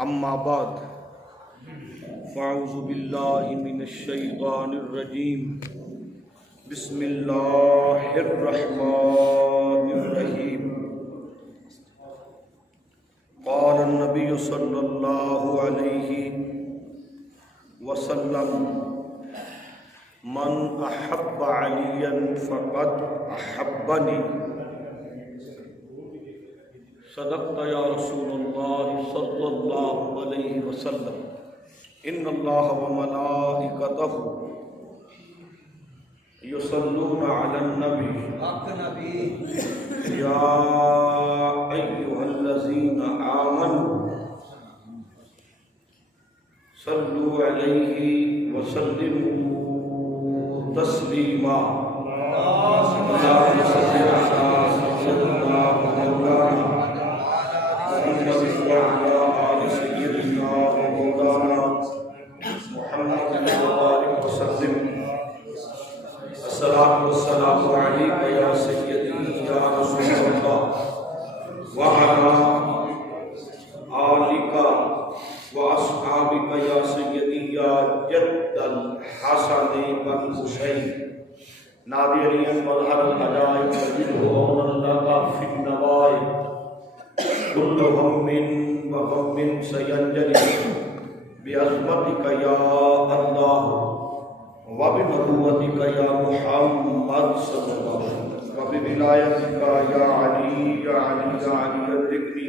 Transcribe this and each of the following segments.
أما بعد فأعوذ بالله من الشيطان الرجيم بسم الله الرحمن الرحيم قال النبي صلى الله عليه وسلم من أحب عليا فقد أحبني صدقت یا رسول اللہ صلی اللہ علیہ وسلم ان اللہ وملائکتہ یصلون علی النبی یا ایہا الذین آمنوا صلوا علیہ وسلموا تسلیما السلام علیکم یا سیدی یا رسول اللہ وعلا آلک واصحابک یا سیدی یا جد الحسن والحسین ناظرین مظہر العجائب وجدہون لگا فی النوائب کل غم وغم سینجلی بعظمتک یا اللہ وبنبوتك يا محمد صلى الله عليه وسلم وبولایتك يا علي يا علي يا علي ادركني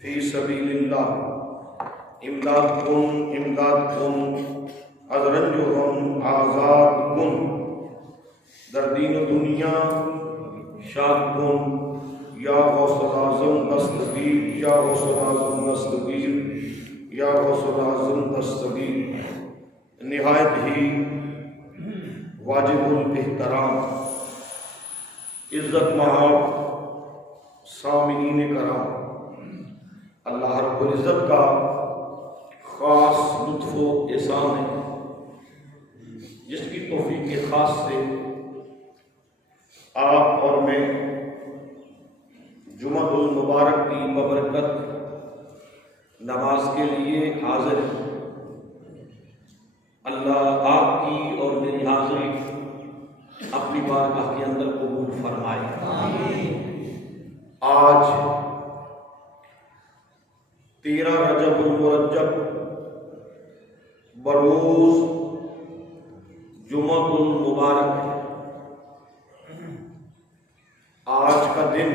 في سبيل الله امداد کن از رنج و غم آزاد کن در دین و دنیا شاد کن یا غوث الاعظم دستگیر یا غوث الاعظم دستگیر یا غوث الاعظم دستگیر نہایت ہی واجب الاحترام عزت مآب سامعین کرام، اللہ رب العزت کا خاص لطف و احسان ہے جس کی توفیق خاص سے آپ اور میں جمعہ المبارک کی ببرکت نماز کے لیے حاضر ہیں۔ اللہ آپ کی اور میری حاضری اپنی بارگاہ کے اندر قبول فرمائے۔ آج 13 رجب المرجب بروز جمعہ المبارک ہے۔ آج کا دن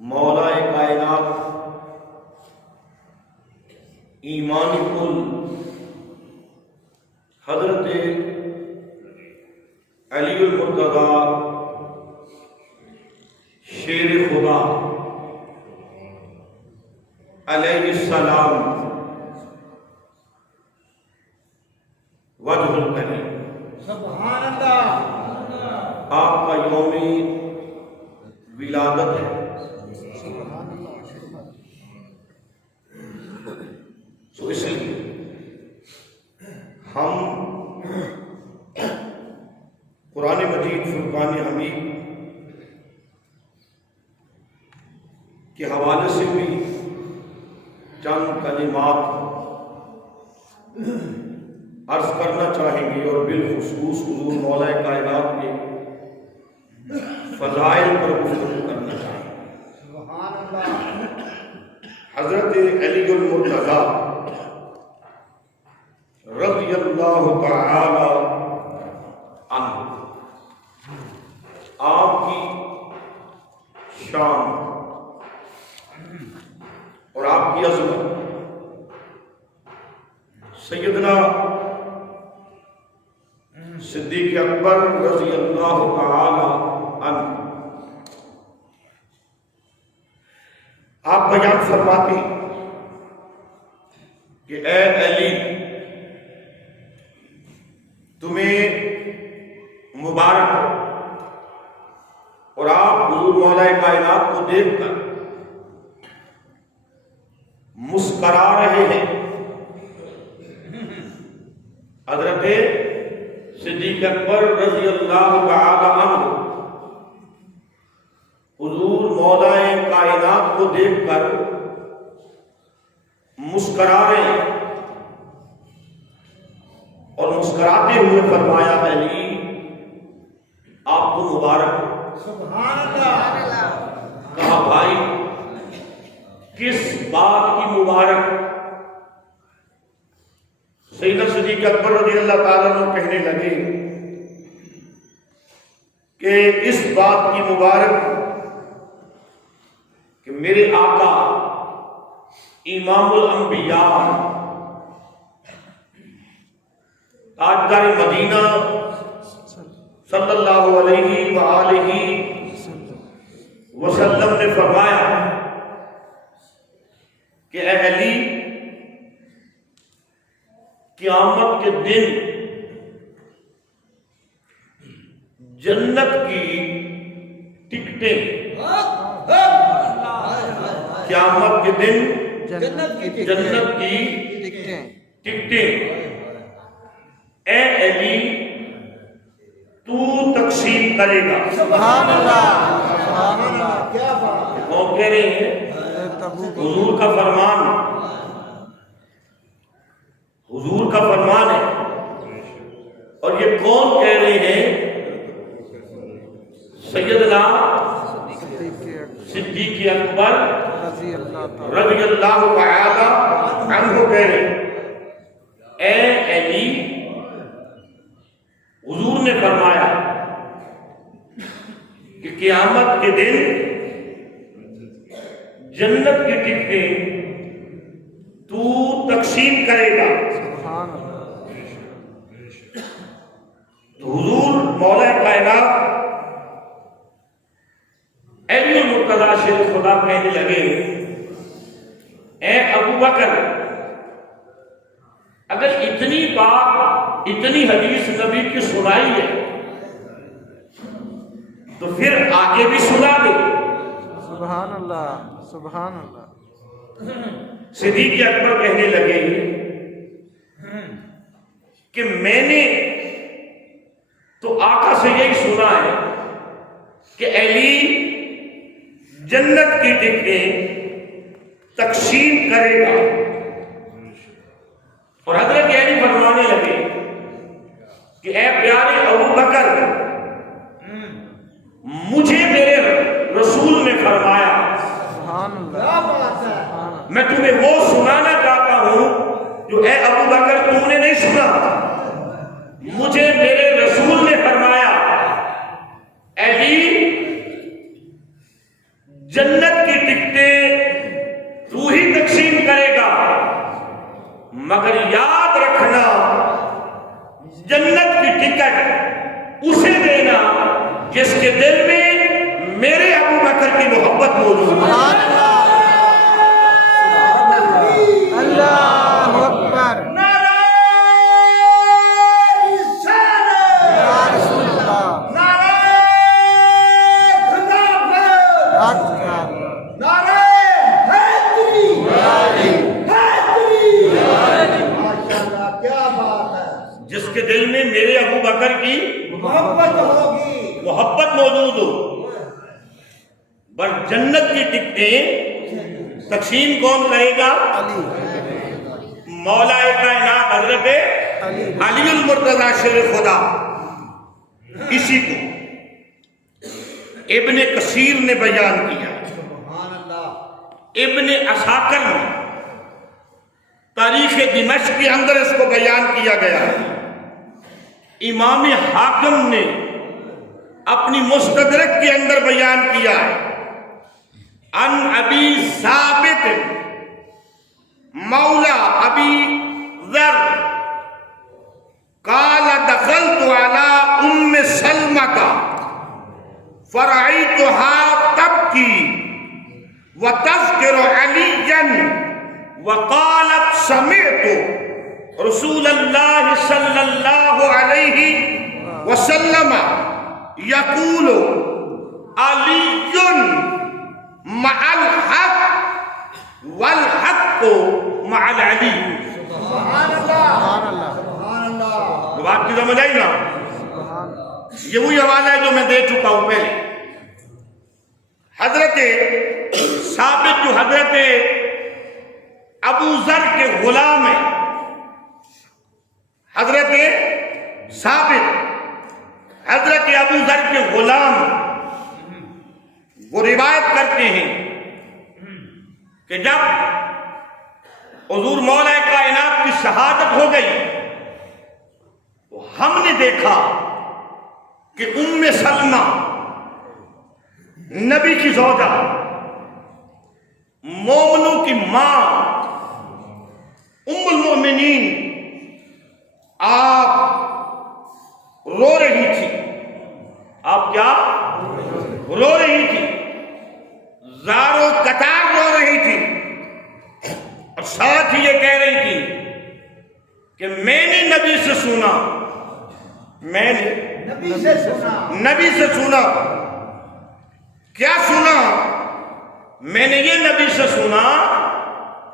مولا کائنات ایمانی کل حضرت علی المرتضیٰ شیر خدا علیہ السلام وجہ الکریم سبحان اللہ آپ کا یوم ولادت ہے۔ تو اس لیے ہم قرآن مجید فرقان حمید کے حوالے سے بھی چند کلمات عرض کرنا چاہیں گے اور بالخصوص حضور مولا کائنات کے فضائل پر گفتگو کرنا چاہیں گے۔ سبحان اللہ حضرت علی المرتضیٰ رضی اللہ تعالی عنہ، آپ کی شان اور آپ کی عظمت سیدنا صدیق اکبر رضی اللہ تعالی عنہ آپ بیان فرماتے ہیں کہ اے علی تمہیں مبارک ہو، اور آپ حضور مولا کائنات کو دیکھ کر مسکرا رہے ہیں۔ حضرت صدیق اکبر رضی اللہ تعالی عنہ حضور مولا کو دیکھ کر مسکرا رہے ہیں اور مسکراتے ہوئے فرمایا علی آپ کو مبارک۔ سبحان اللہ۔ کہا بھائی کس بات کی مبارک؟ سیدنا صدیق اکبر رضی اللہ تعالیٰ عنہ کہنے لگے کہ اس بات کی مبارک کہ میرے آقا امام الانبیاء تاجدار مدینہ صلی اللہ علیہ وآلہ وسلم نے فرمایا کہ اے علی قیامت کے دن جنت کی ٹکٹیں، قیامت کے دن جنت کی ٹکٹیں اے علی تو تقسیم کرے گا۔ سبحان اللہ۔ سبحان اللہ۔ کیا بات ہے۔ کون کہہ رہے ہیں؟ حضور کا فرمان، حضور کا فرمان ہے۔ اور یہ کون کہہ رہے ہیں؟ سیدنا صدیق اکبر رضی اللہ تعالی عنہ کہہ رہے ہیں اے علی حضور نے فرمایا کہ قیامت کے دن جنت کی ٹکٹیں تو تقسیم کرے گا۔ تو حضور مولا کائنات علی المرتضیٰ شیر خدا کہنے لگے اے ابو بکر اگر اتنی بات اتنی حدیث نبی کی سنائی ہے تو پھر آگے بھی سنا دے۔ سبحان اللہ۔ سبحان اللہ۔ صدیق اکبر کہنے لگے کہ میں نے تو آقا سے یہی سنا ہے کہ علی جنت کی ٹکٹیں تقسیم کرے گا، اور حضرت علی فرمانے لگے کہ اے پیارے ابو بکر مجھے میرے رسول نے فرمایا، میں تمہیں وہ سنانا چاہتا ہوں جو اے ابو بکر تم نے نہیں سنا۔ مجھے میرے رسول نے فرمایا علی جنت کی ٹکٹیں تو ہی تقسیم کرے گا، مگر یاد رکھنا جنت کی ٹکٹ اسے دینا جس کے دل میں میرے ابو بکر کی محبت موجود ہے۔ اللہ اکبر۔ نعرہ رسالت۔ یا رسول اللہ۔ نعرہ خلافت۔ نعرہ حیدری۔ ماشاءاللہ کیا بات ہے۔ جس کے دل میں میرے ابو بکر کی محبت ہوگی، محبت موجود ہو، بس جنت کی ٹکٹیں تقسیم کون کرے گا؟ مولا کائنات حضرت علی المرتضیٰ شیر خدا۔ اسی کو ابن کثیر نے بیان کیا، ابن عساکر نے تاریخ دمشق کے اندر اس کو بیان کیا گیا ہے، امام حاکم نے اپنی مستدرک کے اندر بیان کیا ہے، ان ابی ثابت مولا ابی ذر قال دخلت على ام سلمة فرأيتها تبكي وتذكر عليا وقالت سمعت رسول الله صلى الله عليه وسلم يقول علي مع الحق والحق مع العلی۔ سبحان اللہ۔ سبحان اللہ۔ بات کی سمجھ آئی نا؟ یہ وہی حوالہ ہے جو میں دے چکا ہوں پہلے۔ حضرت ثابت حضرت ابو ذر کے غلام ہیں، حضرت ثابت حضرت ابو ذر کے غلام، وہ روایت کرتے ہیں کہ جب حضور مولا کائنات کی شہادت ہو گئی تو ہم نے دیکھا کہ ام سلمہ نبی کی زوجہ، مومنوں کی ماں، ام المؤمنین، آپ رو رہی تھی۔ آپ کیا رو رہی تھی؟ زاروں قطار رو رہی تھی، اور ساتھ ہی یہ کہہ رہی تھی کہ میں نے نبی سے سنا، میں نے نبی سے سنا۔ کیا سنا؟ میں نے یہ نبی سے سنا،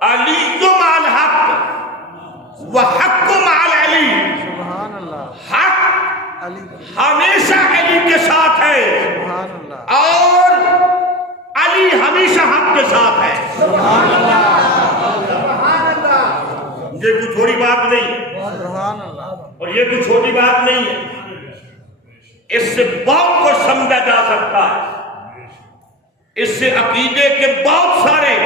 علی مع الحق وحق مع العلی، سبحان اللہ، حق علی، ہمیشہ علی کے ساتھ ہے سبحان اللہ، اور علی ہمیشہ حق کے ساتھ ہے۔ سبحان اللہ، یہ کوئی چھوٹی بات نہیں، سبحان اللہ، اور یہ کوئی چھوٹی بات نہیں ہے، اس سے بہت کچھ سمجھا جا سکتا ہے، اس سے عقیدے کے بہت سارے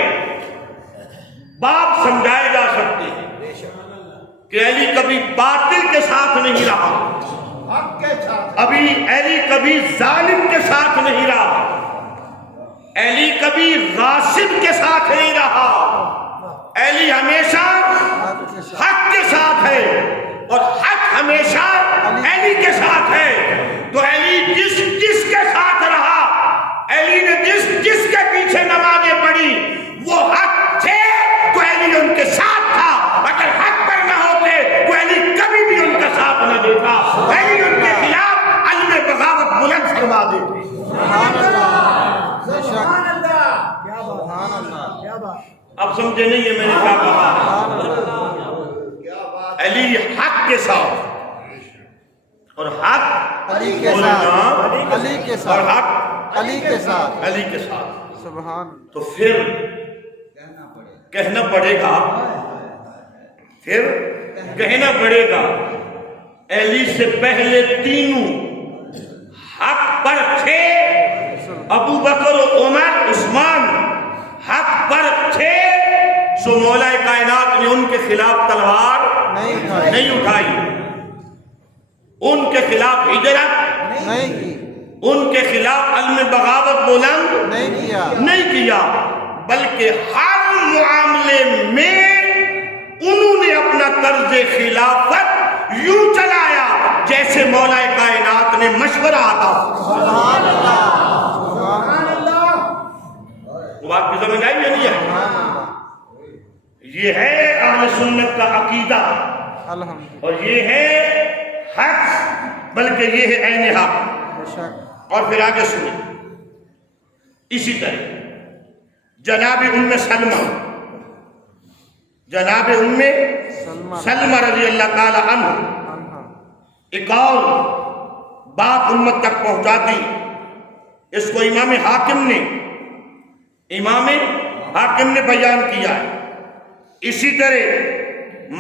باب سمجھائے جا سکتے ہیں کہ علی کبھی باطل کے ساتھ نہیں رہا، ابھی علی کبھی ظالم کے ساتھ نہیں رہا، علی کبھی غاصب کے ساتھ نہیں رہا، علی ہمیشہ حق کے ساتھ ہے، اور حق ہمیشہ علی کے ساتھ ہے۔ تو علی جس کے ساتھ رہا، علی نے جس کے پیچھے نمازیں پڑھی، وہ حق تھے تو علی ان کے ساتھ تھا، اگر حق پر نہ ہوتے تو علی کبھی بھی ان کا ساتھ نہ دیتا، علی ان کے خلاف علم بغاوت بلند فرما دیتے۔ سبحان اللہ، بے شک، سبحان اللہ، کیا بات، اب سمجھے نہیں ہے میں نے کیا کہا؟ سبحان اللہ، علی حق کے ساتھ، اور حق علی کے ساتھ، علی کے اور ساتھ، حق علی کے ساتھ، علی کے ساتھ۔ سبحان، تو پھر کہنا پڑے گا، پھر کہنا پڑے گا علی سے پہلے تینوں حق پر تھے، ابو بکر و عمر عثمان حق پر تھے، سو مولا کائنات نے ان کے خلاف تلوار نہیں اٹھائی، ان کے خلاف ہجرت نہیں کی، ان کے خلاف علم بغاوت بلند نہیں کیا، بلکہ ہر معاملے میں انہوں نے اپنا طرز خلافت یوں چلایا جیسے مولا کائنات نے مشورہ عطا۔ سبحان اللہ، سبحان اللہ، وہ بات کی سمجھ آئی یا نہیں ہے؟ یہ ہے اہل سنت کا عقیدہ، الحمدللہ، اور یہ ہے حق، بلکہ یہ ہے عین حق۔ بے شک، اور پھر آگے سنیں، اسی طرح جناب ام سلمہ رضی اللہ تعالی عنہ ایک اور بات امت تک پہنچا دی، اس کو امام حاکم نے بیان کیا ہے۔ اسی طرح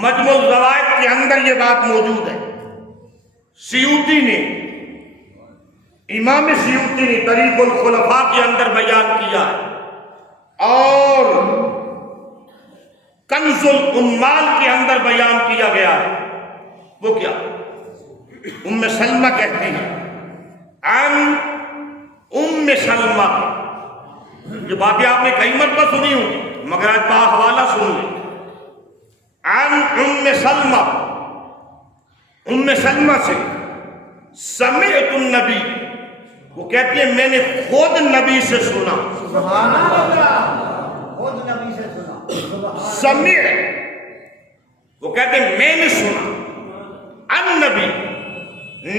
مجموع الزوائد کے اندر یہ بات موجود ہے۔ امام سیوطی نے طریق الخلفاء کے اندر بیان کیا ہے، اور کنز العمال کے اندر بیان کیا گیا ہے۔ وہ کیا؟ ام سلمہ کہتی ہیں، عن ام سلمہ، یہ باتیں آپ نے کئی مرتبہ سنی ہوں مگر آج باحوالہ سن لیں۔ عن ام سلمہ سے سمعت النبی، وہ کہتی ہے میں نے خود نبی سے سنا۔ سبحان اللہ، سمع، وہ کہتے ہیں میں نے سنا، النبی،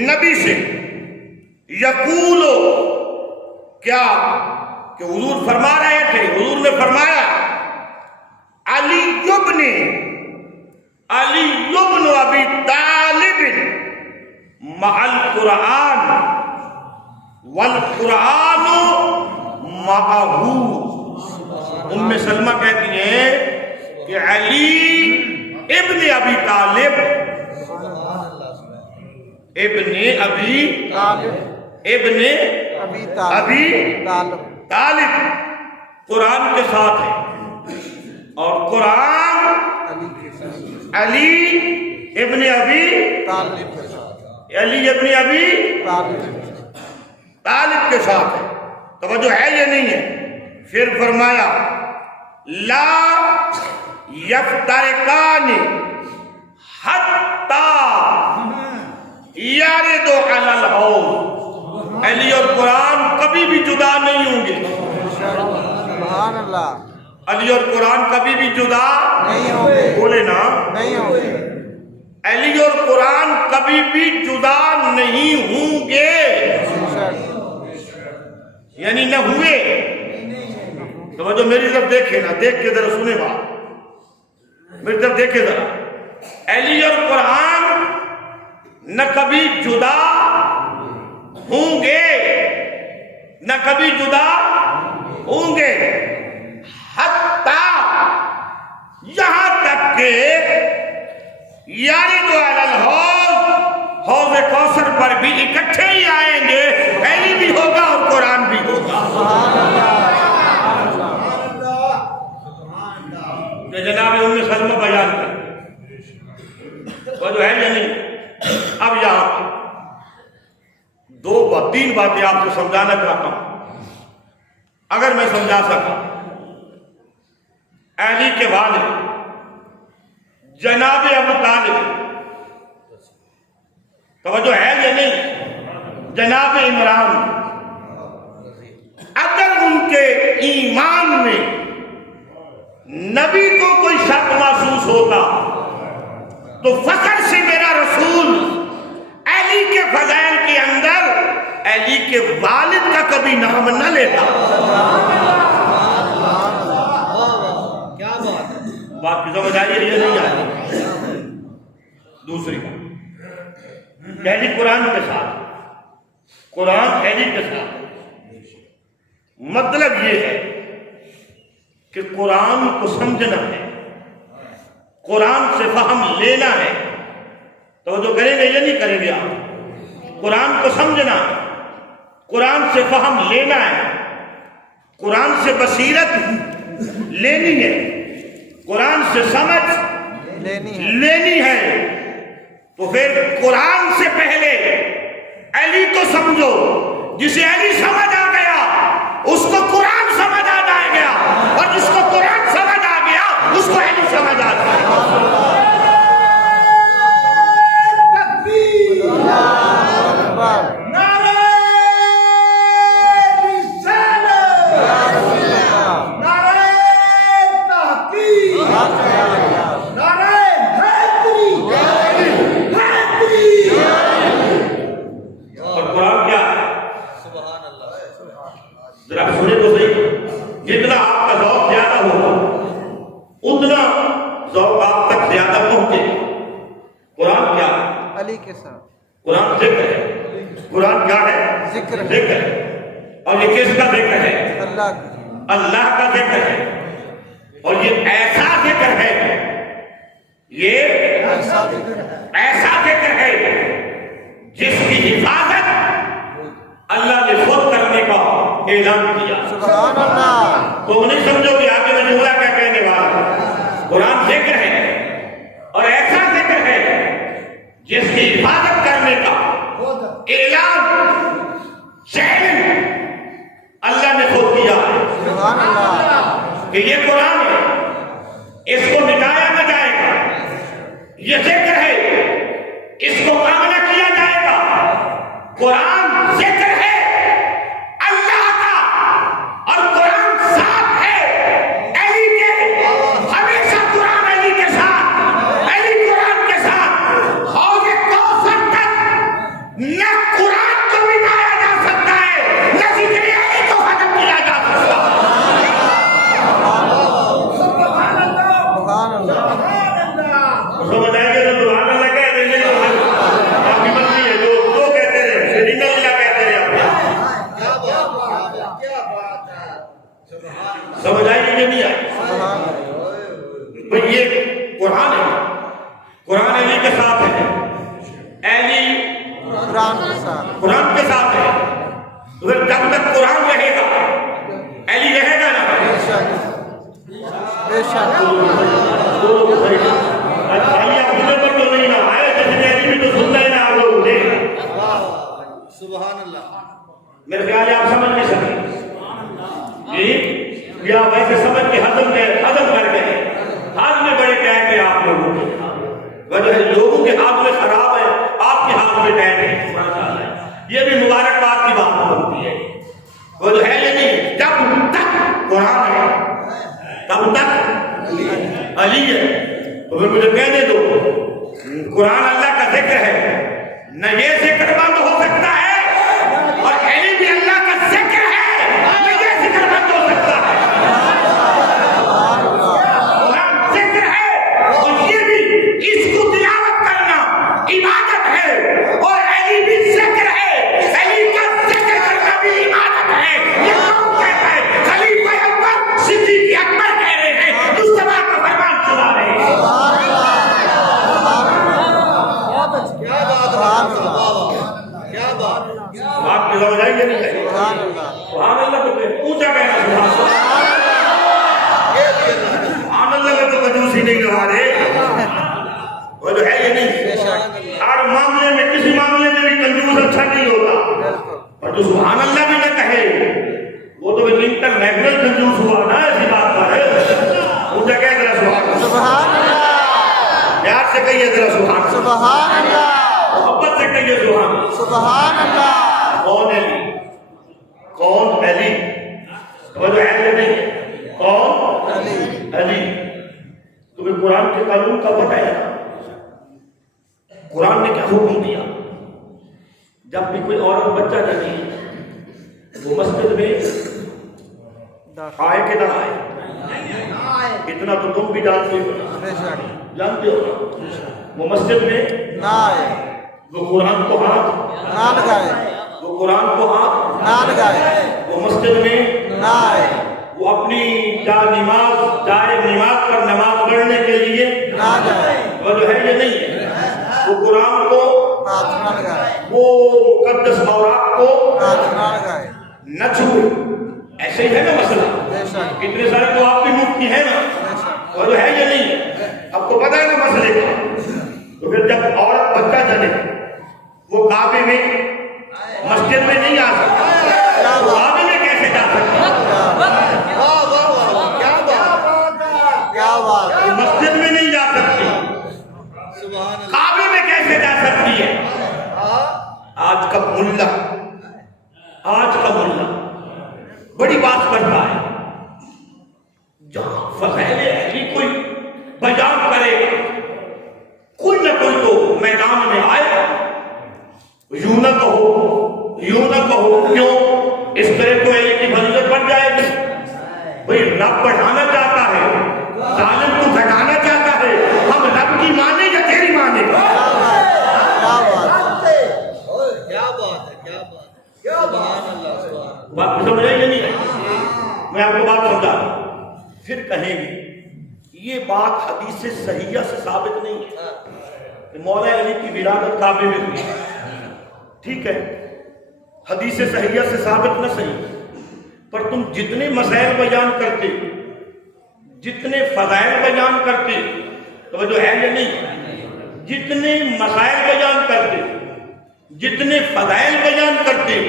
نبی سے، یقولو، کیا کہ حضور فرما رہے تھے، حضور نے فرمایا علی ابن ابی طالب مع القرآن والقرآن معہو۔ ام سلمہ کہتی ہیں کہ علی ابن ابی طالب ابن ابی طالب قرآن کے ساتھ ہے، اور قرآن علی ابن ابی طالب کے ساتھ ہے۔ توجہ ہے یہ نہیں ہے؟ پھر فرمایا لا یفترقان حتی یردوا علی الحوض، علی اور قرآن کبھی بھی جدا نہیں ہوں گے۔ سبحان اللہ، علی اور قرآن کبھی بھی جدا نہیں ہوں گے، بولے نا، نہیں ہوں گے، علی اور قرآن کبھی بھی جدا نہیں ہوں گے، یعنی نہ ہوئے۔ توجہ میری طرف دیکھے نا، دیکھ کے ذرا سنے بات، میری طرف دیکھے ذرا، علی اور قرآن نہ کبھی جدا ہوں گے، نہ کبھی جدا ہوں گے، حتیٰ یہاں تک کہ یردوا علی الحوض، حوض کوثر پر بھی اکٹھے ہی آئیں گے، علی بھی ہوگا اور قرآن بھی ہوگا۔ کہ جناب ام سلمہ بیان کر وہ جو ہے یا نہیں۔ اب یہاں تین باتیں آپ سے سمجھانا چاہتا ہوں، اگر میں سمجھا سکا۔ علی کے والد جناب ابو طالب، توجہ ہے یا نہیں، جناب عمران، اگر ان کے ایمان میں نبی کو کوئی شک محسوس ہوتا تو فخر سے میرا رسول علی کے فضائل کے اندر علی کے والد کا کبھی نام نہ لیتا۔ بات کی سمجھ آئی یہ نہیں آئی؟ دوسری بات، علی قرآن کے ساتھ، قرآن علی کے ساتھ، مطلب یہ ہے کہ قرآن کو سمجھنا ہے، قرآن سے فہم لینا ہے۔ تو جو کریں گے یہ نہیں کریں گے آپ، قرآن کو سمجھنا ہے، قرآن سے فہم لینا ہے، قرآن سے بصیرت لینی ہے، قرآن سے سمجھ لینی ہے۔ تو پھر قرآن سے پہلے علی کو سمجھو، جسے علی سمجھ آ گیا اس کو قرآن سمجھ آ جائے گا، اور جس کو قرآن سمجھ آ گیا اس کو علی سمجھ آ جائے گا۔ جتنا آپ کا ذوق زیادہ ہوگا اتنا ذوق آپ تک زیادہ پہنچے۔ قرآن کیا ہے؟ علی کے ساتھ قرآن ذکر ہے۔ قرآن کیا ہے؟ ذکر ہے۔ اور یہ کس کا ذکر ہے؟ اللہ کا ذکر ہے، اور یہ ایسا ذکر ہے، یہ ایسا ذکر ہے جس کی حفاظت اللہ نے خود کرنے کا اعلان کیا۔ سبحان اللہ۔ تو نہیں سمجھو کہ آگے میں جملہ کیا کہنے والا، قرآن ذکر ہے اور ایسا ذکر ہے جس کی حفاظت کرنے کا اعلان چیلنج اللہ نے خود کیا ہے۔ سبحان اللہ۔ کہ یہ قرآن ہے، اس کو مٹایا نہ جائے گا، یہ ذکر ہے، اس کو کام نہ کیا جائے گا۔ قرآن ذکر ہے اللہ کا، اور قرآن ساتھ ہے علی کے، ہمیشہ قرآن علی کے ساتھ، علی قرآن کے ساتھ، حوض کوثر تک نہ قرآن کو مٹایا جا سکتا ہے، نہ ذکر علی کو ختم کیا جا سکتا ہے۔ سمجھ آئے گا تو سبحان اللہ کہہ دیں گے، آپ کی مرضی ہے، جو کہتے رہے ان اللہ کہتے رہے آپ۔ سمجھ آئی کہ نہیں آئی؟ قرآن ہے، قرآن علی کے ساتھ ہے، علی قرآن کے ساتھ، قرآن کے ساتھ ہے، تو پھر جب تک قرآن رہے گا علی رہے گا نا؟ بے شک بے شک، علی اپنے پر تو نہیں نہ آئے، جیسے علی بھی تو سننا ہے نا آپ لوگوں نے۔ سبحان اللہ، میرے خیال ہے آپ سمجھ نہیں سکتے جی، یا ویسے سمجھ کے ہضم کر گئے، ہاتھ میں بڑے ٹائم ہے آپ لوگوں کے، وجہ لوگوں کے ہاتھ میں خراب ہے، آپ کے ہاتھ میں ٹائم ہے، یہ بھی مبارکباد کی بات ہوتی ہے۔ وہ جو ہے یہ نہیں، جب تک قرآن ہے تب تک علی ہے، تو پھر مجھے کہنے دو قرآن اللہ کا ذکر ہے، نہ یہ ذکر بند ہو سکتا ہے، اور علی بھی اللہ کا ذکر ہے، نہ یہ ذکر بند ہو سکتا ہے۔ قرآن ذکر ہے اور یہ بھی اس کو تلاوت کرنا عبادت ہے، اور علی بھی ذکر ہے، علی کا ذکر کرنا بھی عبادت ہے۔ یہ کون کہتا ہے؟ خلیفہ اکبر صدیق اکبر کہہ رہے ہیں، مصطفیٰ کا فرمان سنا رہے ہیں۔ کیا بات، آپ کی سمجھ آئی یا نہیں آئی؟ سبحان اللہ، سبحان اللہ تو کہے، اونچا کہنا سبحان اللہ کا تو مجوسی نہیں لگا رہے، وہ جو ہے یہ نہیں، ہر معاملے میں کسی معاملے میں بھی کنجوس اچھا نہیں ہوتا، اور جو سبحان اللہ بھی نہ کہے وہ تو انٹرنیشنل کنجوس ہوا نا، ایسی بات پر ہے۔ اونچا کہہ ذرا سبحان اللہ، سبحان اللہ، پیار سے کہیے ذرا سبحان اللہ، سبحان اللہ، محبت سے کہیے سبحان اللہ۔ سبحان اللہ، کون علی؟ کون علی؟ وہ جو ہے نہیں، کون علی، علی؟ تمہیں قرآن کے قانون کا پتہ ہے نا؟ قرآن نے کیا حکم دیا؟ جب بھی کوئی عورت بچہ جنی وہ مسجد میں آئے کہ نہ آئے؟ اتنا تو تم بھی جانتے ہو، بے شک، جانتے ہو نا؟ وہ مسجد میں نہ آئے، وہ قرآن کو ہاتھ، نہ لگائے، وہ قرآن کو ہاتھ، نہ لگائے، وہ مسجد میں نہ آئے، وہ اپنی نماز پر نماز پڑھنے کے لیے نہ جائے، وہ جو ہے یہ نہیں ہے، وہ قرآن کو، ہاتھ نہ لگائے، وہ مقدس اوراق کو ہاتھ نہ لگائے، نہ چھوئے۔ ایسے ہی ہے نا مسئلہ؟ بے شک، اتنے سارے تو آپ بھی مفتی ہیں نا، بے شک، وہ جو ہے یہ نہیں ہے، اب تو پتہ ہے نا مسئلے کا۔ تو پھر جب عورت بچہ جنے وہ کعبے میں مسجد میں نہیں آ سکتا، وہ کعبے میں کیسے جا سکتا؟ کیا بات، وہ مسجد میں نہیں جا سکتی، کعبے میں کیسے جا سکتی ہے؟ آج کا ملا بڑی بات کرتا ہے، جہاں فضائل علی کوئی بیان کرے کوئی نہ کوئی تو میدان میں آئے، یوں نہ کہو کیوں؟ اس طرح تو علی کی فضیلت بڑھ جائے گی۔ بھئی رب بڑھانا چاہتا ہے، ظالم کو گھٹانا چاہتا ہے، ہم رب کی مانے یا تیری مانے؟ کیا بات، بات سمجھ آئی یا نہیں آئی؟ میں آپ کو بات سمجھا، پھر کہیں گے یہ بات حدیث صحیحہ سے ثابت نہیں ہے کہ مولا علی کی ولادت کعبے میں ہوئی، ٹھیک ہے، حدیث صحیحہ سے ثابت نہ صحیح، پر تم جتنے مسائل بیان کرتے، جتنے فضائل بیان کرتے، تو جو ہے یا نہیں، جتنے مسائل بیان کرتے، جتنے فضائل بیان کرتے،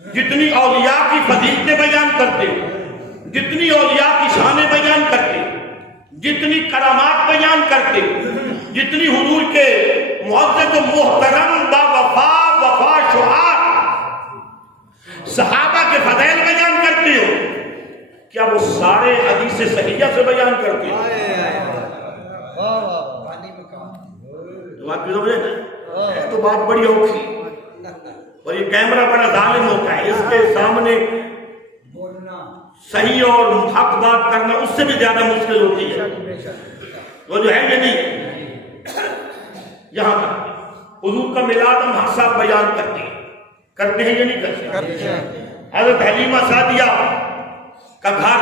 جتنی اولیاء کی فضیلتیں بیان کرتے، جتنی اولیاء کی شانیں بیان کرتے، جتنی کرامات بیان کرتے، جتنی حضور کے معزز و محترم با وفا شعار صحابہ کے فضائل بیان کرتے ہو، کیا وہ سارے حدیث صحیحہ سے بیان کرتے ہو؟ بات بھی سمجھے نا؟ تو بات بڑی اوکھی، اور یہ کیمرہ بڑا ظالم ہوتا ہے، اس کے سامنے صحیح اور حق بات کرنا اس سے بھی زیادہ مشکل ہوتی ہے۔ وہ جو ہے یہ نہیں، یہاں پر حضور کا میلاد ہم ہر سال بیان کرتے ہیں یا نہیں کرتے؟ حضرت حلیمہ سعدیہ کا گھر،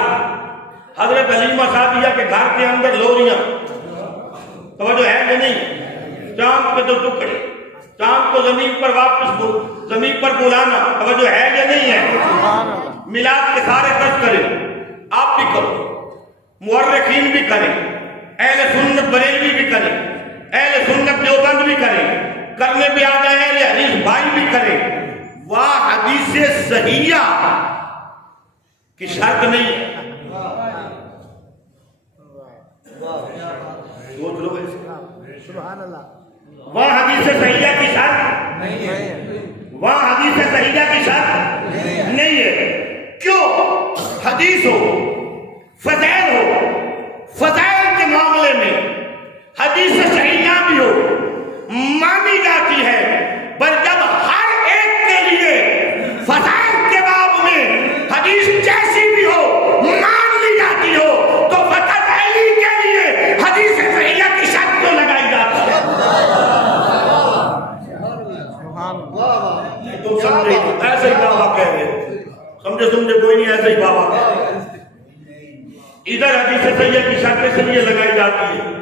حضرت حلیمہ سعدیہ کے گھر کے اندر لوریاں توجہ ہے کہ نہیں؟ چاند پہ دو ٹکڑے، چاند کو زمین پر واپس زمین پر بلانا، توجہ ہے یا نہیں ہے؟ میلاد کے سارے تذکرے آپ بھی کرو، مورخین بھی کریں، اہل سنت بریلوی بھی کریں، اہل سنت دیوبند بھی کریں، کرنے بھی آ جائے اہل حدیث بھائی بھی کریں، وہ حدیث صحیحہ کی شرط نہیں ہے۔ سوچ لو سبحان اللہ، وہ حدیث صحیحہ کی شرط نہیں ہے، وہ حدیث صحیحہ کی شرط نہیں ہے۔ کیوں؟ حدیث ہو، فضائل ہو، فضائل کے معاملے میں حدیث صحیحہ بھی ہو مانی جاتی ہے، پر جب ہر ایک کے لیے فضائل کے باب میں حدیث جیسی بھی ہو مان لی جاتی ہو تو فقط علی کے لیے حدیث صحیحہ کی شرط کیوں لگائی جاتی ہے؟ تم سمجھے ایسے ہی بابا کہہ رہے، سمجھے کوئی نہیں، ایسے ہی بابا کہہ رہے۔ ادھر حدیث صحیحہ کی شرط سے یہ لگائی جاتی ہے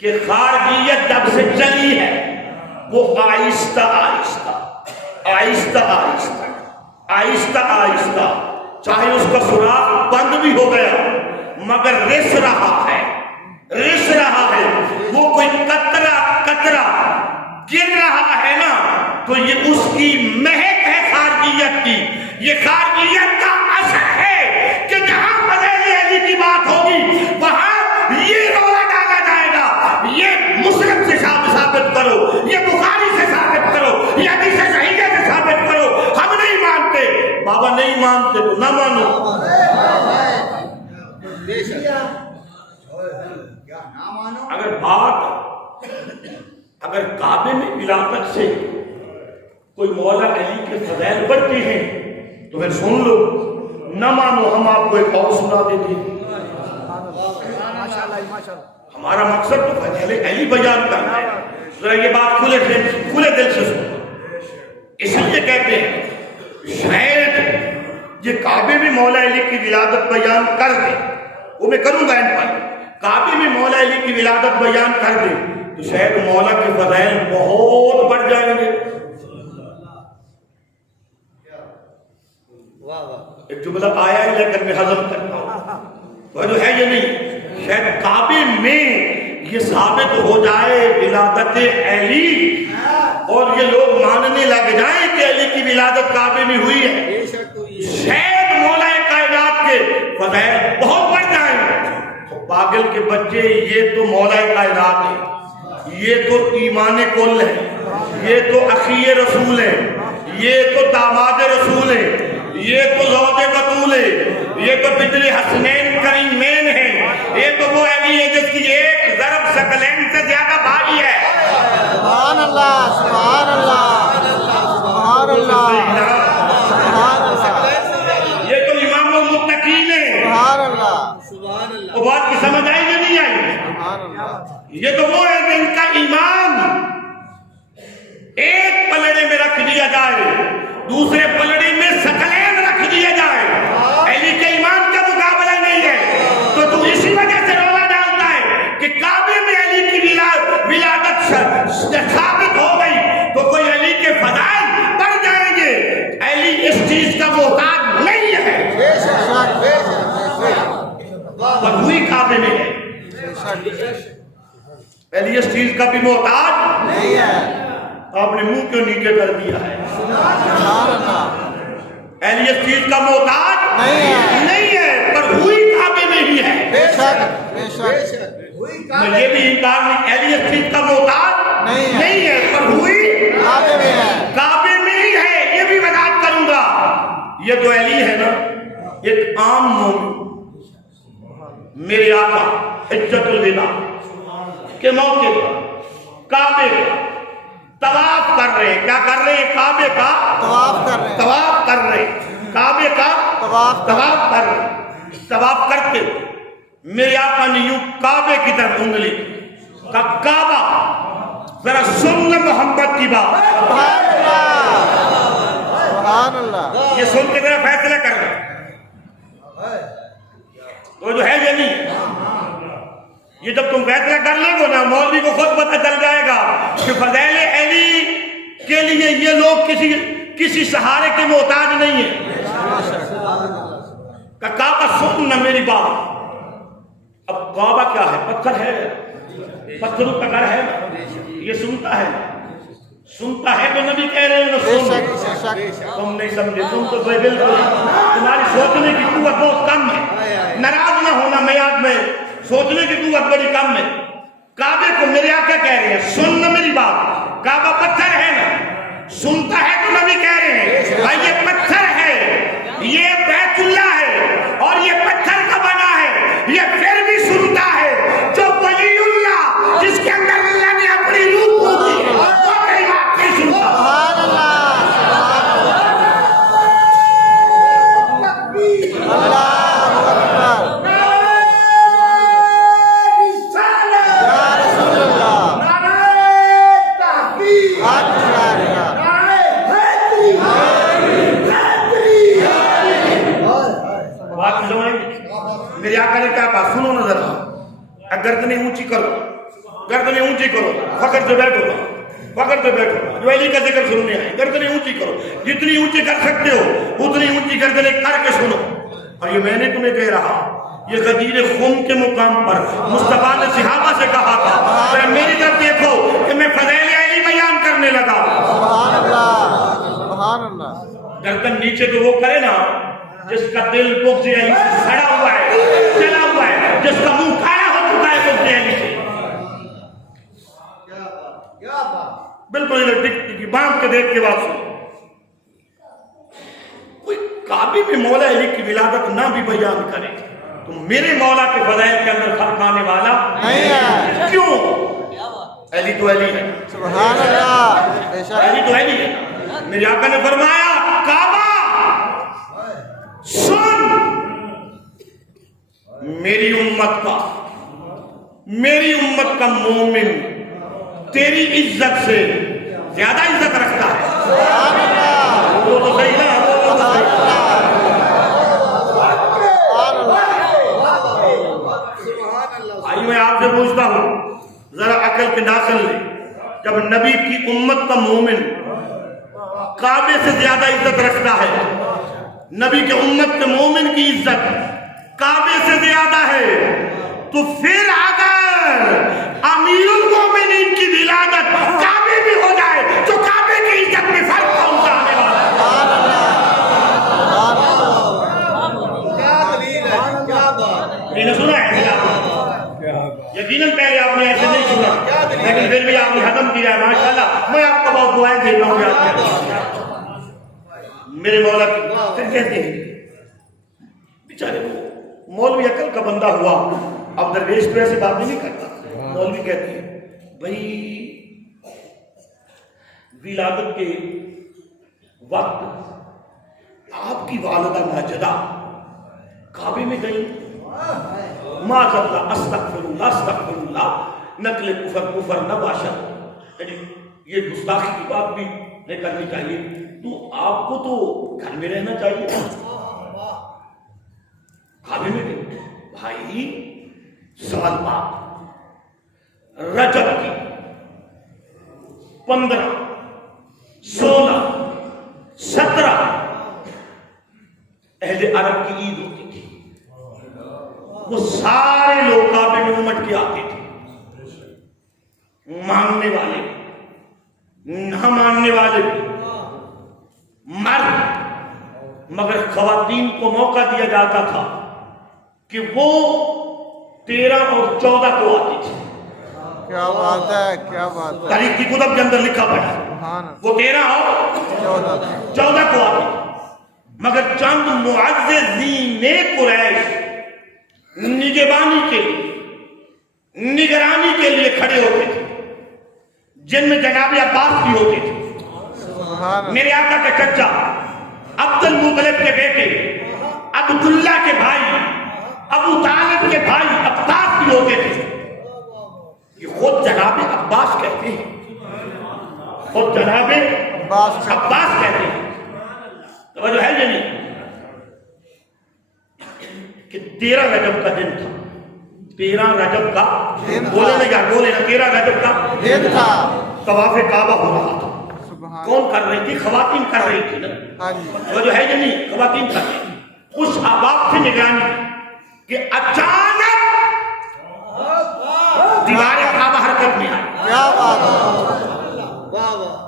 کہ خارجیت جب سے چلی ہے وہ آہستہ آہستہ آہستہ آہستہ آہستہ آہستہ، چاہے اس کا سوراخ بند بھی ہو گیا مگر رس رہا ہے، رس رہا ہے، وہ کوئی قطرہ قطرہ گر رہا ہے نا، تو یہ اس کی مہک ہے خارجیت کی، یہ خارجیت کا اثر ہے کہ جہاں فضائل علی کی بات ہوگی وہاں یہ رولا ڈالا جائے گا، یہ مسلم سے ثابت کرو، یہ بخاری سے ثابت کرو، یہ حدیث صحیحہ سے ثابت کرو، ہم نہیں مانتے، بابا نہیں مانتے تو نہ مانو۔ اگر بات اگر کعبے میں ولادت سے کوئی مولا علی کے فضائل بڑھتے ہیں تو پھر سن لو، نہ مانو، ہم آپ کو ایک اور سنا دیتے ہیں۔ ہمارا مقصد تو فضائل علی بیان کرنا ہے، ذرا یہ بات کھلے دل سے سنو۔ اس لیے کہتے ہیں شاید یہ کعبے میں مولا علی کی ولادت بیان کر دے، وہ میں کروں گا ان پر، کعبے میں مولا علی کی ولادت بیان کر دے تو شاید مولا کے فضائل بہت بڑھ جائیں گے۔ ایک جملہ آیا ہے لیکن میں ہضم کرتا ہوں، وہ جو ہے یہ نہیں، شاید کعبے میں یہ ثابت ہو جائے ولادت علی اور یہ لوگ ماننے لگ جائیں کہ علی کی ولادت کعبے میں ہوئی ہے، شاید مولا کائنات کے فضائل بہت بڑھ جائیں۔ پاگل کے بچے، یہ تو مولا کائنات ہے، یہ تو ایمان کل ہے، یہ تو اخی رسول ہے، یہ تو داماد رسول ہے، یہ تو زوج بطول ہے، یہ تو بطر حسنین کریمین ہے، یہ تو وہ علی ہے جس کی ایک ضرب ثقلین سے زیادہ بھاری ہے۔ سبحان اللہ، سبحان اللہ، سبحان اللہ، سبحان اللہ، یہ تو امام المتقین ہے، سبحان اللہ، سبحان اللہ، وہ بات کی سمجھ آئی یا نہیں آئی؟ سبحان اللہ، یہ تو وہ ہے کہ ان کا ایمان ایک پلڑے میں رکھ دیا جائے، دوسرے پلڑے میں ثقلین رکھ دیا جائے، علی کے ایمان کا مقابلہ نہیں ہے، تو تو اسی وجہ سے رولا ڈالتا ہے کہ کعبے میں علی کی ولادت ثابت ہو گئی تو کوئی علی کے فضائل بڑھ جائیں گے۔ علی اس چیز کا محتاج نہیں ہے، پر ہوئی کعبے میں ہے، علی اس چیز کا بھی محتاج نہیں ہے، آپ نے منہ کیوں نیچے کر دیا ہے؟ سبحان اللہ، علی اس چیز کا محتاج نہیں ہے، پر ہوئی کعبے میں ہی ہے۔ بے شک، بے شک، میں یہ بھی انکار نہیں، علی اس چیز کا محتاج نہیں ہے، پر ہوئی کعبے میں ہے، کعبے میں ہی ہے، یہ بھی وضاحت کروں گا۔ یہ تو علی ہے نا، ایک عام مومن، میرے آقا حجت الوداع کے موقع پر کعبے کا طواف کر رہے ہیں، کیا کر رہے ہیں؟ کعبے کا طواف کر رہے ہیں، طواف کر رہے ہیں، کعبے کا طواف کر رہے ہیں، طواف کرتے میرے آقا نے یوں کعبے کی طرف انگلی کا کعبہ، ذرا سن محمد کی بات، سبحان اللہ، سبحان اللہ، یہ سن کے ذرا فیصلہ کر رہے وہ جو ہے یہ نہیں، یہ جب تم فیصلہ کر لے گو نا مولوی کو خود پتہ چل جائے گا کہ فضائل علی کے لیے یہ لوگ کسی سہارے کے محتاج نہیں ہیں. کعبہ سن نہ میری بات. اب کعبہ کیا ہے؟ پتھر ہے، پتھروں کا گھر ہے. یہ سنتا ہے تو نبی کہہ رہے ہیں تم نہیں سمجھے. تم تو بالکل تمہاری سوچنے کی قوت بہت کم ہے. ناراض نہ ہونا، میں یاد میں سوچنے کی قوت بڑی کم ہے. کعبے کو میرے آقا کہہ رہے ہیں سن نہ میری بات. کعبہ پتھر ہے نا، سنتا ہے تو نبی کہہ رہے ہیں بھائی یہ پتھر ہے، یہ بیت اللہ ہے اور یہ پتھر کا بنا ہے، یہ پھر بھی سنتا ہے. جو ولی اللہ جس کے اندر اللہ نے اپنی روح پوچھی ہے وہ کئی بات نہیں سنتا. میرے آقا نے کیا کہا؟ سنو نظر گردنیں اونچی کرو، گردنیں اونچی کرو، فخر سے بیٹھو، فخر سے بیٹھو. جو علی کا ذکر سننے آئے گردنیں اونچی کرو، جتنی اونچی کر سکتے ہو اتنی اونچی گردنیں کر کے سنو. اور یہ میں نے تمہیں کہہ رہا، یہ غدیر خم کے مقام پر مصطفیٰ نے صحابہ سے کہا تھا کہ میری طرف دیکھو کہ میں فضائل علی بیان کرنے لگا. سبحان اللہ، سبحان اللہ. گردن نیچے تو وہ کرے نا جس کا دل بغض علی سے سڑا ہوا ہے، جلا ہوا ہے، جس کا منہ کالا ہو چکا ہے بغض علی سے. بالکل ٹک باندھ کے دیکھ کے بات سنو. کوئی کعبے میں مولا علی کی ولادت نہ بھی بیان کرے تو میرے مولا کے فضائل کے اندر فرق آنے والا نہیں ہے. کیوں؟ علی تو علی ہے. سبحان اللہ. بے شک علی تو علی ہے. میرے آقا نے فرمایا کعبہ سن، میری امت کا مومن تیری عزت سے زیادہ عزت رکھتا ہے. وہ تو صحیح نا. آئی میں آپ سے پوچھتا ہوں ذرا عقل کے داخل لے. جب نبی کی امت کا مومن کعبے سے زیادہ عزت رکھتا ہے، نبی کے امت کے مومن کی عزت کعبے سے زیادہ ہے، تو پھر اگر امیر المومنین کی ولادت کعبے میں ہو جائے تو کعبے کی عزت میں فرق کون سا آنے والا ہے؟ یہ نے سنا ہے یقیناً پہلے آپ نے ایسے نہیں سنا، لیکن پھر بھی آپ نے ختم کیا ہے. ماشاءاللہ میں آپ کو بہت دعائیں دیتا ہوں. میرے مولا کی پھر کہتے ہیں بیچارے وہ مولوی عقل کا بندہ ہوا، اب درویش پہ ایسی بات نہیں کرتا. مولوی کہتے ہیں بھائی ولادت کے وقت آپ کی والدہ ماجدہ کعبے میں گئی، معاذ اللہ، استغفر اللہ، نقل کفر نہ باشد. یعنی یہ گستاخی کی بات بھی نہیں کرنی چاہیے. تو آپ کو تو گھر میں رہنا چاہیے. کعبے میں گئے بھائی. سال بعد رجب کی 15، 16، 17 اہل عرب کی عید ہوتی تھی. وہ سارے لوگ کعبے میں امٹ کے آتے تھے، مانگنے والے نہ ماننے والے بھی، مرد. مگر خواتین کو موقع دیا جاتا تھا کہ وہ 13 اور 14 کو آتی تھی. کیا بات ہے، کیا بات ہے. تاریخ کی کتب کے اندر لکھا پڑا ہے وہ 13 اور 14 کو آتی تھی. مگر چند معززین قریش نگرانی کے لیے کھڑے ہوتے تھے، جن میں جناب عباس بھی ہوتے تھے. میرے آقا کے چچا عبد المطلب کے بیٹے عبداللہ کے بھائی ابو طالب کے بھائی عباس بھی ہوتے تھے. یہ خود جناب عباس کہتے ہیں، خود جناب عباس کہتے ہیں. توجہ ہے نہیں کہ 13 رجب کا دن تھا. 13 رجب کا دن تھا۔ بولے نا یار، بولے نا، 13 رجب کا دن تھا۔ طواف کعبہ ہو رہا تھا۔ سبحان کون کر رہی تھی؟ خواتین کر رہی تھی نا، ہاں جی وہ جو ہے یہ نہیں، خواتین کر رہی تھی۔ اس احباب سے نگرانی کہ اچانک دیوار کعبہ حرکت میں آئی۔ کیا بات ہے،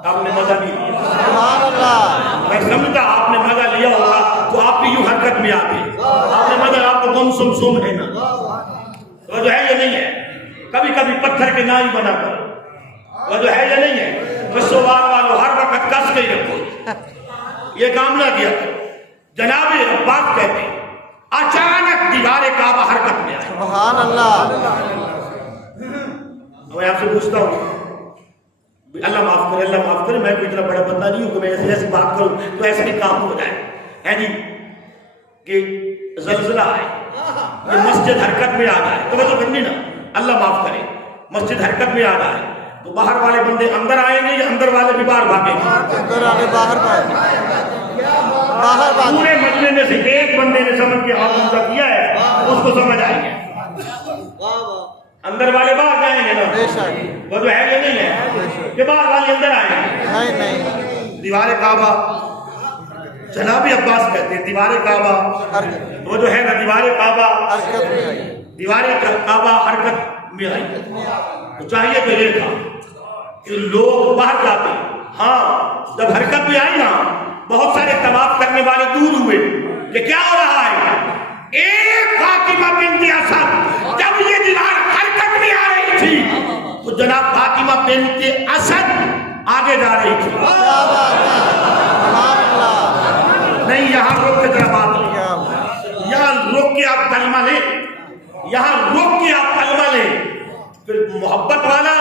آپ نے مزہ نہیں لیا، سبحان اللہ، میں سمجھتا آپ نے مزہ لیا ہوگا تو آپ بھی یوں حرکت میں آتے۔ آپ نے مزہ، آپ کو گم سم ہے نا، وہ جو ہے یہ نہیں ہے۔ کبھی کبھی پتھر کے نائی بنا کر، وہ جو ہے یہ نہیں ہے۔ قصوار والوں ہر وقت کس کے ہی رکھو، یہ کام نہ کیا کرو۔ جناب عباس کہتے ہیں اچانک دیوار کعبہ حرکت میں آئی۔ سبحان اللہ، میں آپ سے پوچھتا ہوں، اللہ معاف کرے، اللہ معاف کرے، میں کوئی اتنا بڑا بندہ نہیں ہوں کہ میں ایسی بات کروں تو ایسے بھی کام ہو جائے ہے جی کہ زلزلہ آئے، یہ مسجد حرکت میں آ جائے، توجہ کرنی نا، اللہ معاف کرے، مسجد حرکت میں آ جائے تو باہر والے بندے اندر آئیں گے یا اندر والے بھی باہر بھاگیں گے؟ اندر آنے باہر باہر باہر، پورے مجلے میں سے ایک بندے نے سمجھ کے ہاتھ اونچا کیا ہے، اس کو سمجھ آئیں گے، اندر والے باہر جائیں گے نا، بے شک، وہ جو ہے یہ نہیں ہے کہ باہر والے اندر آئیں گے۔ نہیں، دیوار کعبہ، جناب عباس کہتے ہیں دیوار کعبہ، وہ جو ہے نا دیوار کعبہ، حرکت میں آئی، دیوار کعبہ حرکت میں آئی۔ تو چاہیے تو یہ تھا کہ لوگ باہر جاتے، ہاں جب حرکت میں آئی نا بہت سارے طواف کرنے والے دور ہوئے کہ کیا ہو رہا ہے۔ ایک فاطمہ بنت اسد جب یہ دیوار حرکت میں آ رہی تھی تو جناب فاطمہ بنت اسد آگے جا رہی تھی۔ کیا بات ہے، سبحان اللہ، نہیں، یہاں روک کے ذرا بات لیں، کیا بات، یہاں روک کے آپ کلمہ لیں، یہاں روک کے آپ کلمہ لیں، پھر محبت والا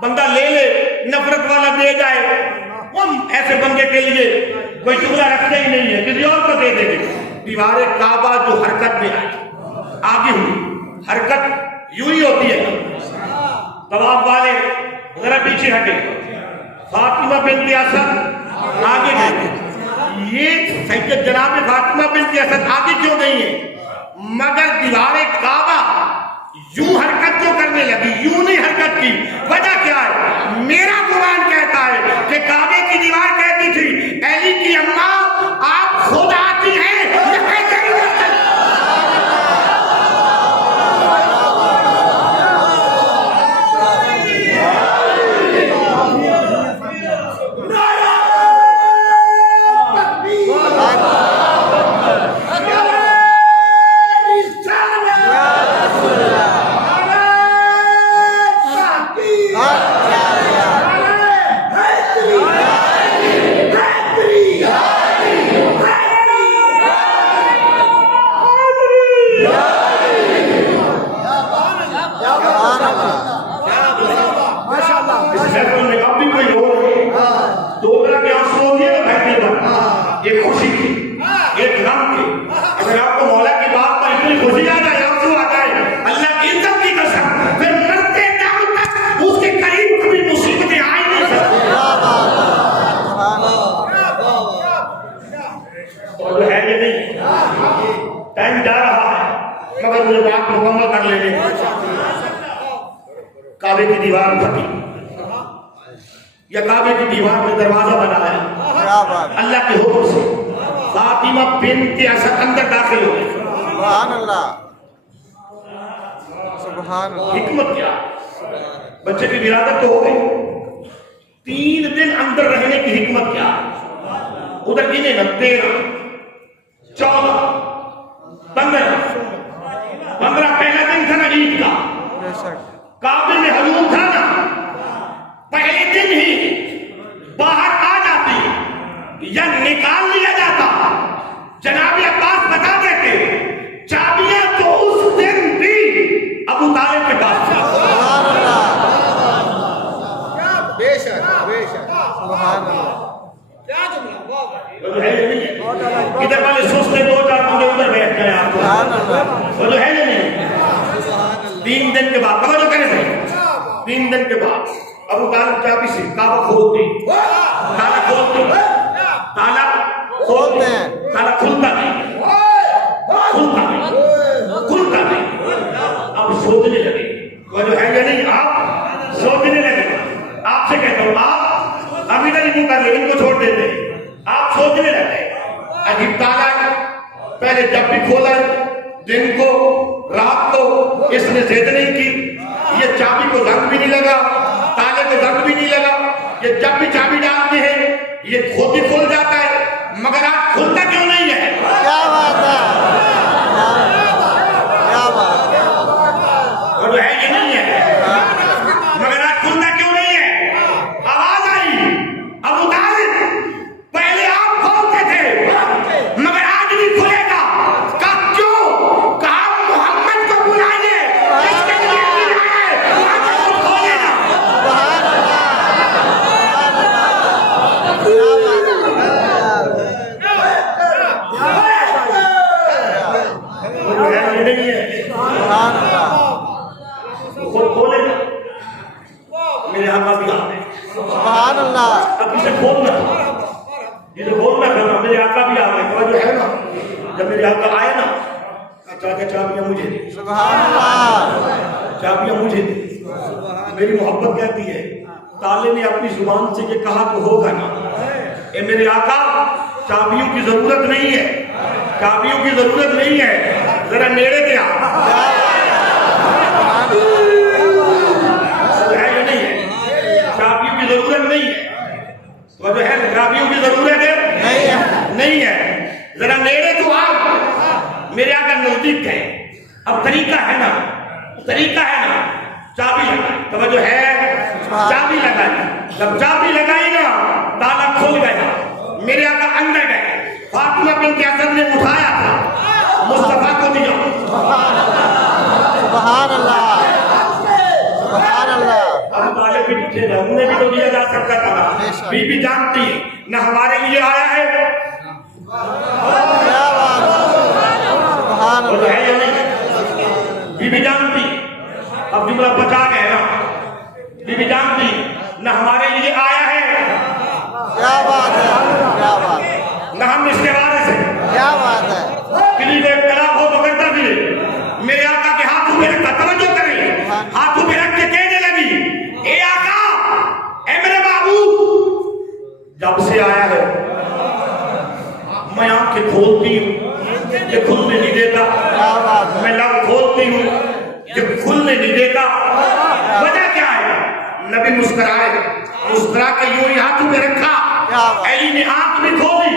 بندہ لے لے، نفرت والا دے جائے، ہم ایسے بندے کے لیے کوئی جملہ رکھتے ہی نہیں ہے، کسی اور کو دے دیں گے۔ دیوار کعبہ جو حرکت میں آئی، آگے ہوئی حرکت یوں ہی ہوتی ہے، طواف والے ذرا پیچھے ہٹے، فاطمہ بنت اسد آگے گئے۔ یہ سید جناب فاطمہ بنت اسد آگے کیوں نہیں ہے؟ مگر دیوار کعبہ یوں حرکت کیوں کرنے لگی، یوں نہیں حرکت کی؟ وجہ کیا ہے؟ میرا قرآن کہتا ہے کہ کعبے کی دیوار کہتی تھی علی کی اماں آپ خود آتی ہیں، ایک خوشی کی، ایک غم کی۔ اگر آپ کو مولا کی بات پر اتنی خوشی آ جائے، آنسو آ جائے، اللہ کی عزت کی قسم، پھر مرتے دم تک اس کے قریب کبھی مصیبتیں آئی نہیں سکتی۔ اور جو ہے یہ نہیں، ٹائم جا رہا ہے مگر مجھے بات مکمل کر لینے۔ کعبے کی دیوار پھٹی یا کعبے کی دیوار میں دروازہ بنایا، اللہ کے حکم سے فاطمہ بنت اسد اندر داخل ہو گئی۔ سبحان اللہ، سبحان اللہ، حکمت کیا؟ بچے کی ولادت تو ہو گئی، 3 دن اندر رہنے کی حکمت کیا؟ ادھر گنے نا 13 14 15 پہلا دن تھا نا عید کا، بے شک، کعبے میں ہجوم تھا نا، پہلے دن ہی باہر آ جاتی یا نکال لیا جاتا۔ جناب عباس بتا دیتے چابیاں تو اس دن بھی ابو طالب کے پاس تھا۔ سبحان اللہ، بے شک، بے شک، سبحان اللہ، کیا جملہ، وہ جو ہے یہ نہیں ہے، ادھر والے سوچتے 2-4 بندے ادھر بیٹھ جائیں آپ کو، وہ جو ہے یہ نہیں ہے۔ 3 دن کے بعد توجہ کریں تھے، 3 دن کے بعد ابو طالب چابی سے کعبہ کھولتے، تالا کھولتے، تالا کھولتے ہیں، تالا کھلتا نہیں، کھلتا نہیں، کھلتا نہیں۔ اب آپ سوچنے لگے، وہ جو ہے یا نہیں، آپ سوچنے لگے. آپ سے کہتا ہوں آپ ابھی نہیں منہ کر لیں، ان کو چھوڑ دیتے، آپ سوچنے لگے. عجیب تالا ہے، پہلے جب بھی کھولا ہے دن کو رات کو اس نے زد نہیں کی. یہ چابی کو رنگ بھی نہیں لگا، تالے کو رنگ بھی نہیں لگا. یہ جب بھی چابی ڈالتے ہیں یہ خود ہی کھل جاتا ہے، مگر آج کھلتا کیوں نہیں ہے؟ کیا بات ہے، کیا بات ہے. اور جو ہے یہ نہیں ہے، مگر آج کھلتا کیوں نہیں ہے؟ آواز آئی ابو طالب پہلے آپ کھولتے تھے مگر آج نہیں کھلے گا. کہا کیوں؟ کہا محمد کو بلائیے، جس کے لیے بلائے آج وہ کھولے گا. وہ جو ہے یہ نہیں ہے، سبحان اللہ، وہ خود کھولے گا. میرے آقا بھی آ گئے، سبحان اللہ. اب اسے کھولنا، اسے کھولنا کرنا. میرے آقا بھی آ گئے. تو جو ہے نا جب میرے آقا آئے نا کہ چابیاں مجھے دے، سبحان اللہ. چابیاں مجھے دے. میری محبت کہتی ہے تالے نے اپنی زبان سے یہ کہا تو ہوگا نا. اے میرے آقا چابیوں کی ضرورت نہیں ہے، چابیوں کی ضرورت نہیں ہے، ذرا نیڑے دے آ. ہے یا نہیں ہے؟ چابیوں کی ضرورت نہیں ہے. تو جو ہے چابیوں کی ضرورت ہے نہیں ہے، ذرا نیڑے تو آ. میرے آقا نزدیک گئے. اب طریقہ ہے نا، طریقہ ہے نا، چابی لگائی. توجہ ہے، چابی لگائی. جب چابی لگائی نا تالا کھل گیا. میرے آقا اندر گئے. فاطمہ بنت اسد نے اٹھایا تھا، مصطفیٰ کو دیا. سبحان اللہ، سبحان اللہ. اب طالب بھی تھے نا، انہیں بھی تو دیا جا سکتا تھا. بی بی جانتی ہے نہ ہمارے لیے آیا ہے، کیا بات ہے، سبحان اور اللہ. ہے یا نہیں؟ بی بی جانتی. اب جملہ بچا گئے نا. بی بی جانتی نہ ہمارے لیے آیا ہے، کیا بات ہے، کیا بات ہے، نہ ہم اس کے وارث ہیں. کیا بات ہے. کلی کو اختلاف ہو تو کرتا بھی. میرے آقا کے ہاتھوں پہ رکھا. توجہ کریں، ہاتھوں پہ رکھ کے کہنے لگی اے آقا، اے میرے محبوب، جب سے آیا ہے میں آنکھیں کھولتی ہوں یہ کھلنے نہیں دیتا، کیا بات ہے. میں لب کھولتی ہوں یہ کھلنے نہیں دیتا. وجہ کیا ہے؟ نبی مسکرائے، مسکرا کے یوں ہی ہاتھوں پہ رکھا. علی نے آنکھ بھی کھولی،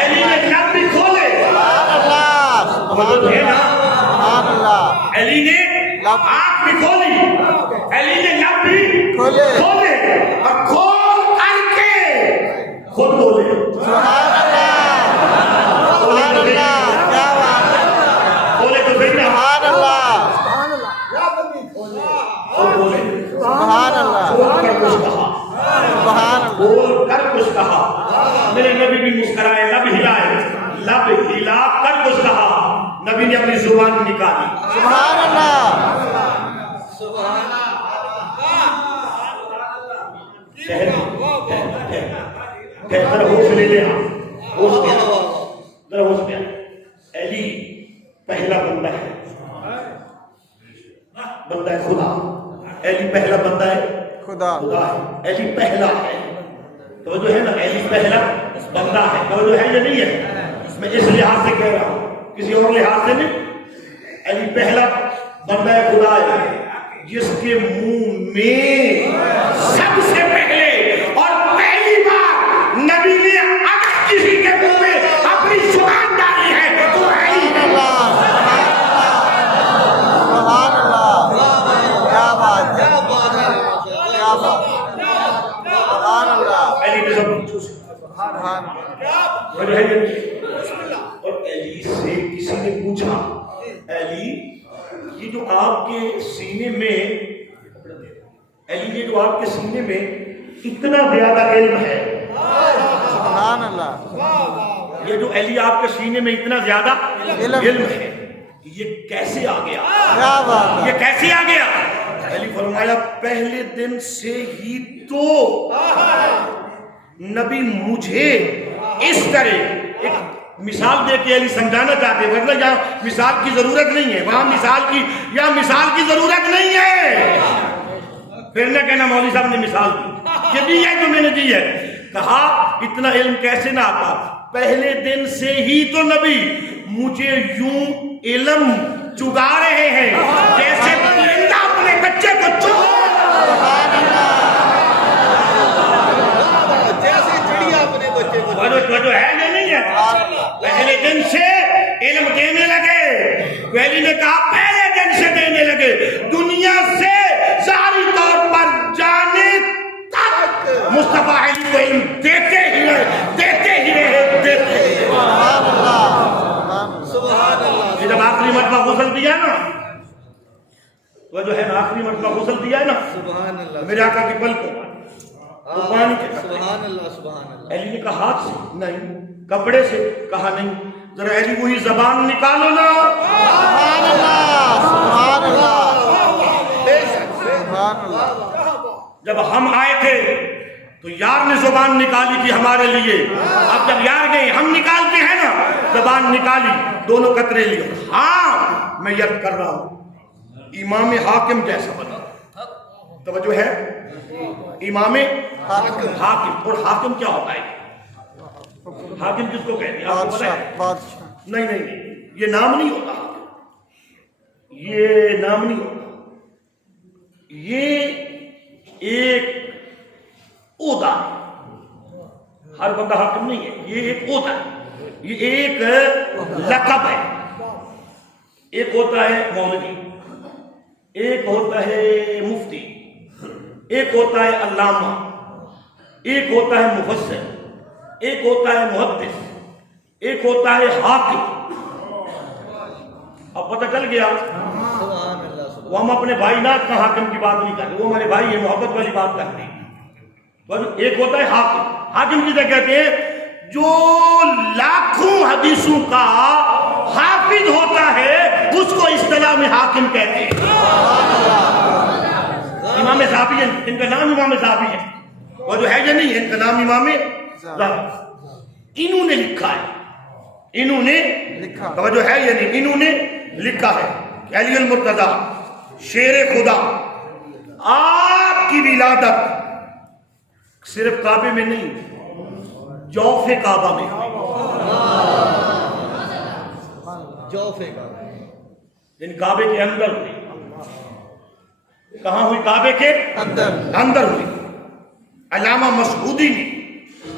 علی نے لب بھی کھولے. سبحان اللہ، وجہ ہے نا، سبحان اللہ. علی نے آنکھ بھی کھولی، علی نے لب بھی کھولے. اور کھول کر کے خود بولے. سبحان اللہ، سبحان اللہ. کیا بات ہے، بولے تو صحیح نا، سبحان اللہ، خود بولے. سبحان اللہ، بول کر کچھ کہا، سبحان اللہ. بول کر کچھ کہا. میرے نبی بھی مسکرائے، لب ہلائے، لب ہلا کر کچھ کہا. نبی نے اپنی زبان نکالی. سبحان اللہ. ذرا ہوش لے لے، ہوش میں ذرا ہوش میں. علی پہلا بندہ ہے، بندہ ہے خدا. علی پہلا بندہ ہے خدا. خدا ہے. علی پہلا ہے. توجہ ہے نا، علی پہلا بندہ ہے. توجہ ہے یا نہیں ہے؟ میں اس لحاظ سے کہہ رہا ہوں، کسی اور لحاظ سے نہیں. علی پہلا بندہ ہے خدا ہے، جس کے منہ میں سب سے پہلے اور پہلی بار نبی نے اگر کسی کے منہ میں اپنی زبان ڈالی ہے تو علی ہے. سبحان اللہ، کیا بات ہے، کیا بات ہے. سبحان اللہ، علی نے سب کچھ سبحان اللہ. وجہ ہے یہ. اور علی سے کسی نے پوچھا، علی یہ جو آپ کے سینے میں، علی یہ جو آپ کے سینے میں اتنا زیادہ علم ہے، سبحان اللہ. یہ جو علی آپ کے سینے میں اتنا زیادہ علم ہے، یہ کیسے آ گیا؟ کیا بات ہے. یہ کیسے آ گیا؟ علی فرمایا پہلے دن سے ہی تو نبی مجھے اس طرح ایک مثال دے کے علی سمجھانا چاہتے ہیں، ورنہ یہاں مثال کی ضرورت نہیں ہے، وہاں مثال کی ضرورت نہیں ہے. پھر نہ کہنا مولوی صاحب نے مثال دی، یہ دی ہے جو میں نے دی ہے. کہا اتنا علم کیسے نہ آتا، پہلے دن سے ہی تو نبی مجھے یوں علم چگا رہے ہیں جیسے پرندہ اپنے بچے کو جو ہے یہ نہیں ہے. پہلے دن سے علم دینے لگے، پہلی نے کہا پہلے دن سے دینے لگے، دنیا سے ظاہری طور پر جانے تک مصطفیٰ علی کو علم دیتے ہی رہے. جب آخری مرتبہ غسل دیا نا، وہ جو ہے نا آخری مرتبہ غسل دیا نا میرے آقا کے پل کو پانی کے علی نے کہا ہاتھ سے نہیں، کپڑے سے کہا نہیں. ذرا علی وہی زبان نکالو نا. جب ہم آئے تھے تو یار نے زبان نکالی تھی ہمارے لیے، اب جب یار گئے ہم نکالتے ہیں نا، زبان نکالی، دونوں قطرے لیے. ہاں میں یاد کر رہا ہوں امام حاکم جیسا بنا. توجہ ہے، امام حاکم. اور حاکم کیا ہوتا ہے؟ حاکم کس کو کہتے ہیں آپ کو پتہ ہے؟ نہیں یہ نام نہیں ہوتا، یہ نام نہیں ہوتا، یہ ایک عہدہ ہے. ہر بندہ حاکم نہیں ہے، یہ ایک عہدہ ہے، یہ ایک لقب ہے. ایک ہوتا ہے مولوی، ایک ہوتا ہے مفتی، ایک ہوتا ہے علامہ، ایک ہوتا ہے مفسر، ایک ہوتا ہے محدث، ایک ہوتا ہے حاکم. اب پتہ چل گیا وہ ہم اپنے بھائی نات کا حاکم کی بات نہیں کرتے، وہ ہمارے بھائی یہ محبت والی بات کرتے ہیں. ایک ہوتا ہے حاکم. حاکم جسے کہتے ہیں جو لاکھوں حدیثوں کا حافظ ہوتا ہے اس کو اصطلاح میں حاکم کہتے ہیں. امام ذہبی ہیں، ان کا نام امام ذہبی ہے، اور جو ہے یہ نہیں ہے، ان کا نام امام ذہبی. انہوں نے لکھا ہے، انہوں نے توجہ ہے یہ نہیں، انہوں نے لکھا ہے علی المرتضی شیر خدا آپ کی ولادت صرف کعبے میں نہیں، جوف کعبہ میں. جوف کعبہ یعنی کعبے کے اندر ہوئی. کہاں ہوئی؟ کعبے کے اندر ہوئی. علامہ مسعودی نے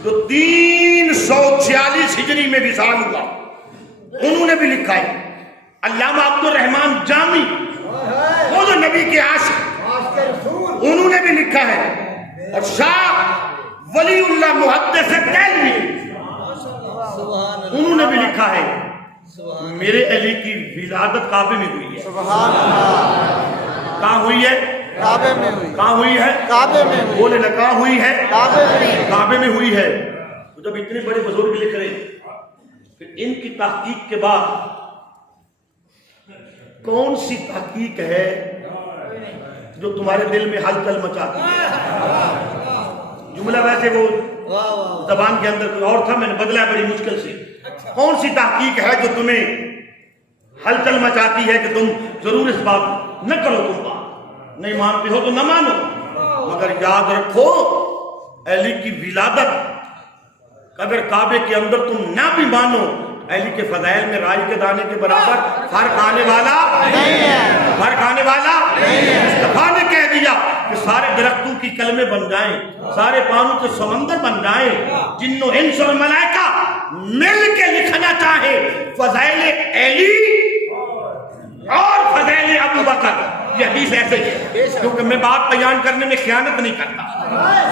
جو 346 ہجری میں وصال ہوا، انہوں نے بھی لکھا ہے. علامہ عبد الرحمن جامی، وہ جو نبی کے عاشق، انہوں نے بھی لکھا ہے. اور شاہ ولی اللہ محدث دہلوی، انہوں نے بھی لکھا ہے میرے علی کی ولادت کعبے میں ہوئی ہے. کہاں ہوئی ہے؟ کعبے میں ہوئی. کہاں ہوئی ہے؟ کعبے میں ہوئی. بولے نا کہاں ہوئی ہے؟ کعبے میں. کعبے میں ہوئی ہے. تو جب اتنے بڑے بزرگ لکھ رہے پھر ان کی تحقیق کے بعد کون سی تحقیق ہے جو تمہارے دل میں ہلچل مچاتی ہے؟ جملہ ویسے وہ زبان کے اندر کوئی اور تھا، میں نے بدلا بڑی مشکل سے. کون سی تحقیق ہے جو تمہیں ہلچل مچاتی ہے کہ تم ضرور اس بات نہ کرو، تم بات نہیں مانتے ہو تو نہ مانو، مگر یاد رکھو علی کی ولادت اگر کعبے کے اندر تم نہ بھی مانو، علی کے فضائل میں رائی کے دانے کے برابر فرق آنے والا نہیں ہے. فرق آنے والا نہیں ہے. مصطفیٰ نے کہہ دیا کہ سارے درختوں کی کلمے بن جائیں، سارے پانوں کے سمندر بن جائیں، جن و انس اور ملائکہ مل کے لکھنا چاہے فضائل علی اور فضائل ابو بکر. یہ حدیث ایسے ہی ہے، کیونکہ میں بات بیان کرنے میں خیانت نہیں کرتا.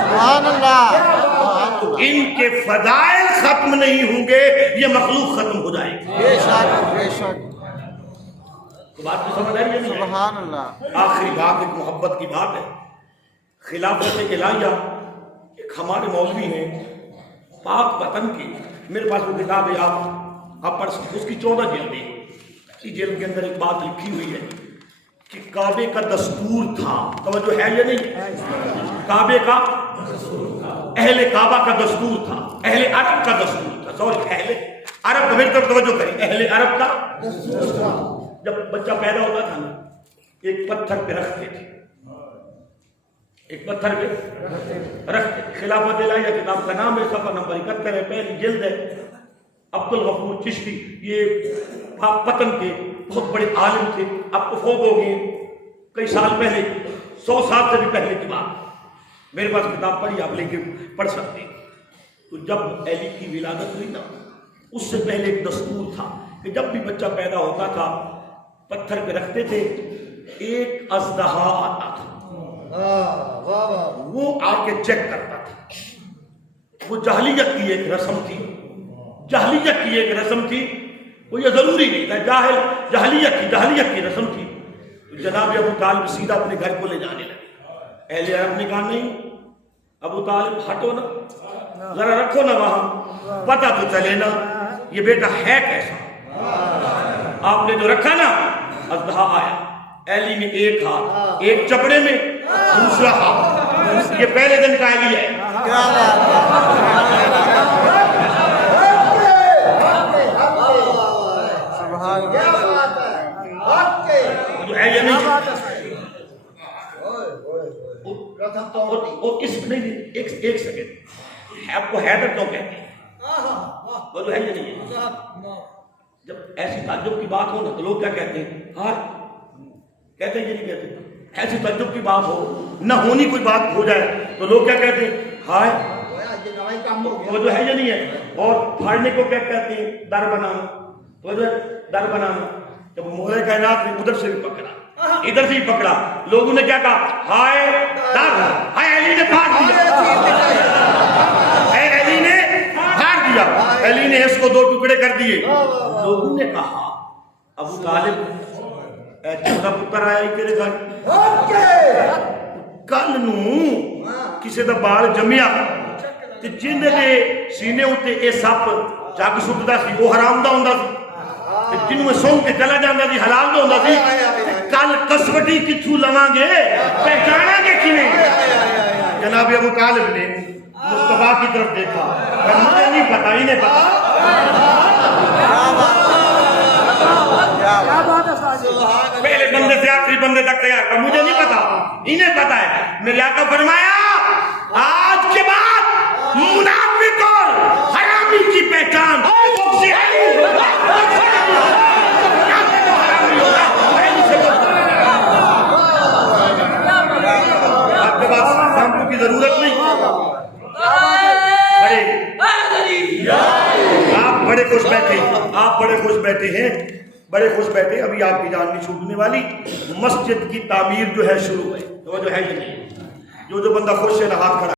سبحان اللہ. ان کے فضائل ختم نہیں ہوں گے، یہ مخلوق ختم ہو جائے گی. بے شک بے شک. تو بات کو سمجھ آئی ہے؟ سبحان اللہ. آخری بات ایک محبت کی بات ہے. خلافت الہیہ ایک ہمارے مولوی ہیں پاک وطن کی، میرے پاس وہ کتاب ہے، آپ پڑھ سکتے. اس کی 14 جلدیں، اسی جلد کے اندر ایک بات لکھی ہوئی ہے کہ کعبے کا دستور تھا. توجہ ہے یہ نہیں؟ کعبے کا اہل کعبہ کا دستور تھا، اہل عرب کا دستور تھا. سوری، اہل عرب کا، میری طرف توجہ کریں، اہل عرب کا جب بچہ پیدا ہوتا تھا نا، ایک پتھر پہ رکھتے تھے، ایک پتھر پہ رکھتے تھے۔ خلافت الہیہ کتاب کا نام ہے، صفحہ نمبر 71 ہے، پہلی جلد ہے۔ عبد الغفور چشتی یہ پتن کے بہت بڑے عالم تھے، اب تو فوت ہو گئے کئی سال پہلے، 100 سال سے بھی پہلے کی بات، میرے پاس کتاب پڑھی، آپ لے کے پڑھ سکتے ہیں۔ تو جب علی کی ولادت ہوئی نا، اس سے پہلے ایک دستور تھا کہ جب بھی بچہ پیدا ہوتا تھا پتھر پہ رکھتے تھے، ایک اژدہا آتا تھا، وہ آ کے چیک کرتا تھا۔ وہ جاہلیت کی ایک رسم تھی، جاہلیت کی ایک رسم تھی، وہ یہ ضروری نہیں تھا، جاہلیت کی رسم تھی۔ تو جناب ابو طالب سیدھا اپنے گھر کو لے جانے لگے۔ اہل عرب نے کہا نہیں ابو طالب ہٹو نا، ذرا رکھو نا وہاں، پتہ تو چلے نا یہ بیٹا ہے کیسا۔ آپ نے جو رکھا نا، اژدہا آیا، علی نے ایک ہاتھ، ایک چپڑے میں، دوسرا ہاتھ، یہ پہلے دن کا علی ہے۔ اور اس نہیں ایک سیکنڈ، آپ کو حیدر کیوں کہتے ہیں؟ بولو ہے یا نہیں ہے؟ جب ایسی تعجب کی بات ہو نا تو لوگ کیا کہتے ہیں؟ ہاں کہتے ہیں، یہ نہیں کہتے۔ ایسی تعجب کی بات ہو، نہ ہونی کوئی بات ہو جائے تو لوگ کیا کہتے ہیں؟ ہائے، وہ جو ہے یا نہیں ہے۔ اور پھاڑنے کو کیا کہتے ہیں؟ در بنانا، وہ جو در بنانا۔ جب مولا کائنات نے ادھر سے بھی پکڑا، ادھر سے ہی پکڑا، لوگوں نے کیا کہا؟ ہائے در، ہائے علی نے پھاڑ دیا، علی نے پھاڑ دیا، علی نے اس کو دو ٹکڑے کر دیے۔ لوگوں نے کہا ابو طالب چھوٹا پتر آیا ہی تیرے گھر، کل نو کسی دا بال جمیا تے جن دے سینے اتے اے سپ جگ سٹدا سی، وہ حرام دا ہوندا سی، تے جنوں سونگ کے چلا جاندا سی حلال دا ہوندا سی۔ کل کسوٹی کتھوں لواں گے، پہچانا گے کیویں؟ جناب ابو طالب نے مصطفیٰ کی طرف دیکھا، مجھے نہیں پتا، انہیں پتا۔ پہلے بندے سے آخری بندے تک تیار تھا، مجھے نہیں پتا، انہیں پتا ہے۔ میرے آقا فرمایا آج کے بعد منافق اور حرامی کی پہچان سے علی ہوگا، آپ کے پاس شیمپو کی ضرورت نہیں، آپ بڑے خوش بیٹھے، آپ بڑے خوش بیٹھے ہیں، بڑے خوش بیٹھے۔ ابھی آپ کی جان نہیں چھوٹنے والی، مسجد کی تعمیر جو ہے شروع ہے، وہ جو ہے یہ نہیں، جو بندہ خوش ہے نہ ہاتھ کھڑا